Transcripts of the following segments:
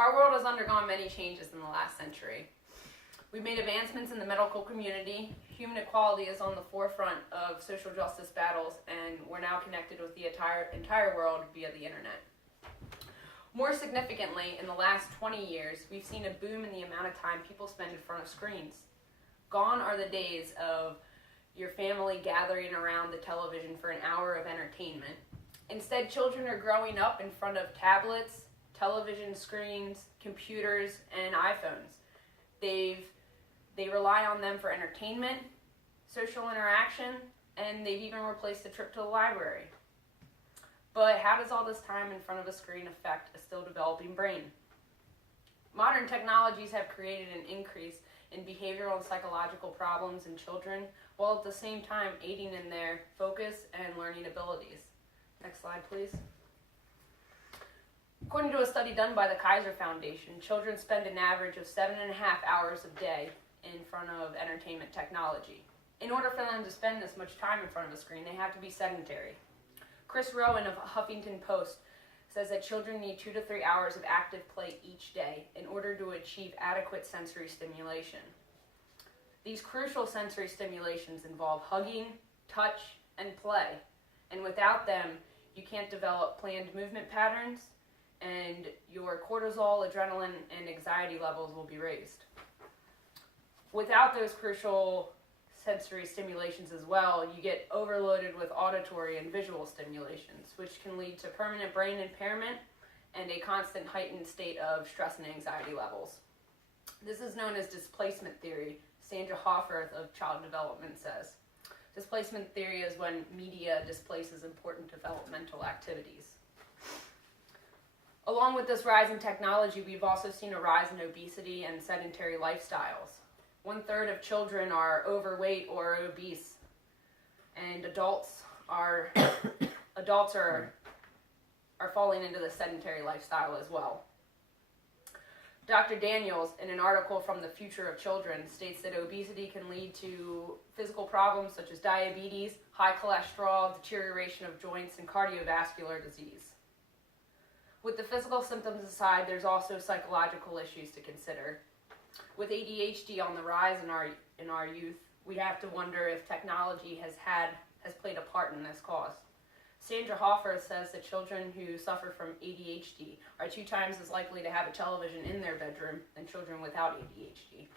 Our world has undergone many changes in the last century. We've made advancements in the medical community. Human equality is on the forefront of social justice battles, and we're now connected with the entire world via the internet. More significantly, in the last 20 years, we've seen a boom in the amount of time people spend in front of screens. Gone are the days of your family gathering around the television for an hour of entertainment. Instead, children are growing up in front of tablets, television screens, computers, and iPhones. They rely on them for entertainment, social interaction, and they've even replaced the trip to the library. But how does all this time in front of a screen affect a still developing brain? Modern technologies have created an increase in behavioral and psychological problems in children, while at the same time aiding in their focus and learning abilities. Next slide, please. According to a study done by the Kaiser Foundation, children spend an average of 7.5 hours a day in front of entertainment technology. In order for them to spend this much time in front of a screen, they have to be sedentary. Chris Rowan of Huffington Post says that children need 2 to 3 hours of active play each day in order to achieve adequate sensory stimulation. These crucial sensory stimulations involve hugging, touch, and play, and without them, you can't develop planned movement patterns, and your cortisol, adrenaline, and anxiety levels will be raised. Without those crucial sensory stimulations as well, you get overloaded with auditory and visual stimulations, which can lead to permanent brain impairment and a constant heightened state of stress and anxiety levels. This is known as displacement theory. Sandra Hofferth of Child Development says. Displacement theory is when media displaces important developmental activities. Along with this rise in technology, we've also seen a rise in obesity and sedentary lifestyles. 1/3 of children are overweight or obese, and adults are falling into the sedentary lifestyle as well. Dr. Daniels, in an article from The Future of Children, states that obesity can lead to physical problems such as diabetes, high cholesterol, deterioration of joints, and cardiovascular disease. With the physical symptoms aside, there's also psychological issues to consider. With ADHD on the rise in our youth, we have to wonder if technology has played a part in this cause. Sandra Hoffer says that children who suffer from ADHD are 2 times as likely to have a television in their bedroom than children without ADHD.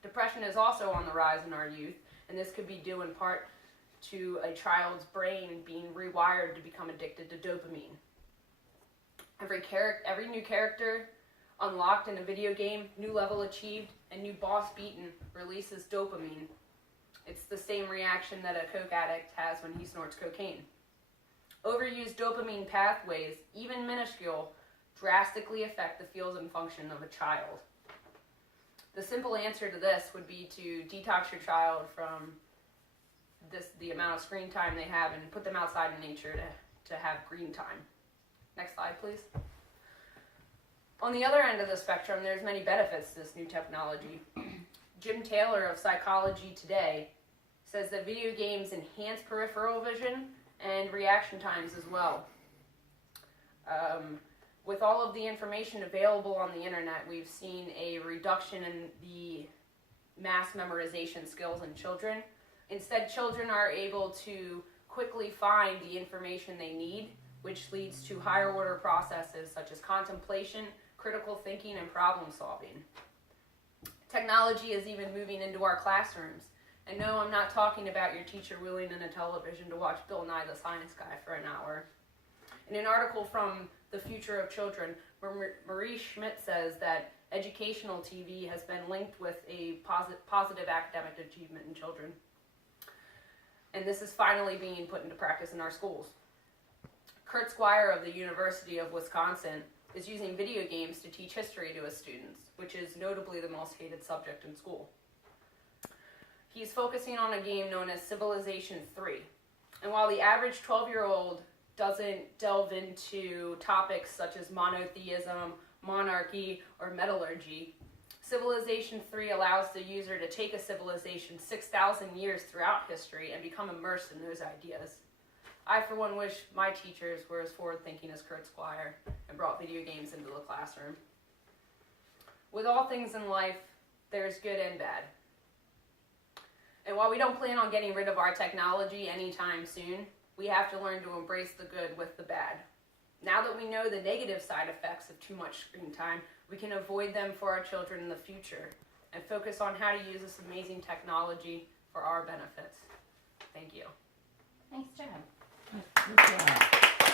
Depression is also on the rise in our youth, and this could be due in part to a child's brain being rewired to become addicted to dopamine. Every new character unlocked in a video game, new level achieved, and new boss beaten releases dopamine. It's the same reaction that a coke addict has when he snorts cocaine. Overused dopamine pathways, even minuscule, drastically affect the feels and function of a child. The simple answer to this would be to detox your child from the amount of screen time they have and put them outside in nature to have green time. Next slide, please. On the other end of the spectrum, there's many benefits to this new technology. Jim Taylor of Psychology Today says that video games enhance peripheral vision and reaction times as well. With all of the information available on the internet, we've seen a reduction in the mass memorization skills in children. Instead, children are able to quickly find the information they need, which leads to higher order processes such as contemplation, critical thinking, and problem solving. Technology is even moving into our classrooms. And no, I'm not talking about your teacher wheeling in a television to watch Bill Nye the Science Guy for an hour. In an article from The Future of Children, Marie Schmidt says that educational TV has been linked with a positive academic achievement in children. And this is finally being put into practice in our schools. Kurt Squire of the University of Wisconsin is using video games to teach history to his students, which is notably the most hated subject in school. He's focusing on a game known as Civilization 3. And while the average 12-year-old doesn't delve into topics such as monotheism, monarchy, or metallurgy, Civilization 3 allows the user to take a civilization 6,000 years throughout history and become immersed in those ideas. I, for one, wish my teachers were as forward-thinking as Kurt Squire and brought video games into the classroom. With all things in life, there's good and bad. And while we don't plan on getting rid of our technology anytime soon, we have to learn to embrace the good with the bad. Now that we know the negative side effects of too much screen time, we can avoid them for our children in the future and focus on how to use this amazing technology for our benefits. Thank you. Nice job. Good job.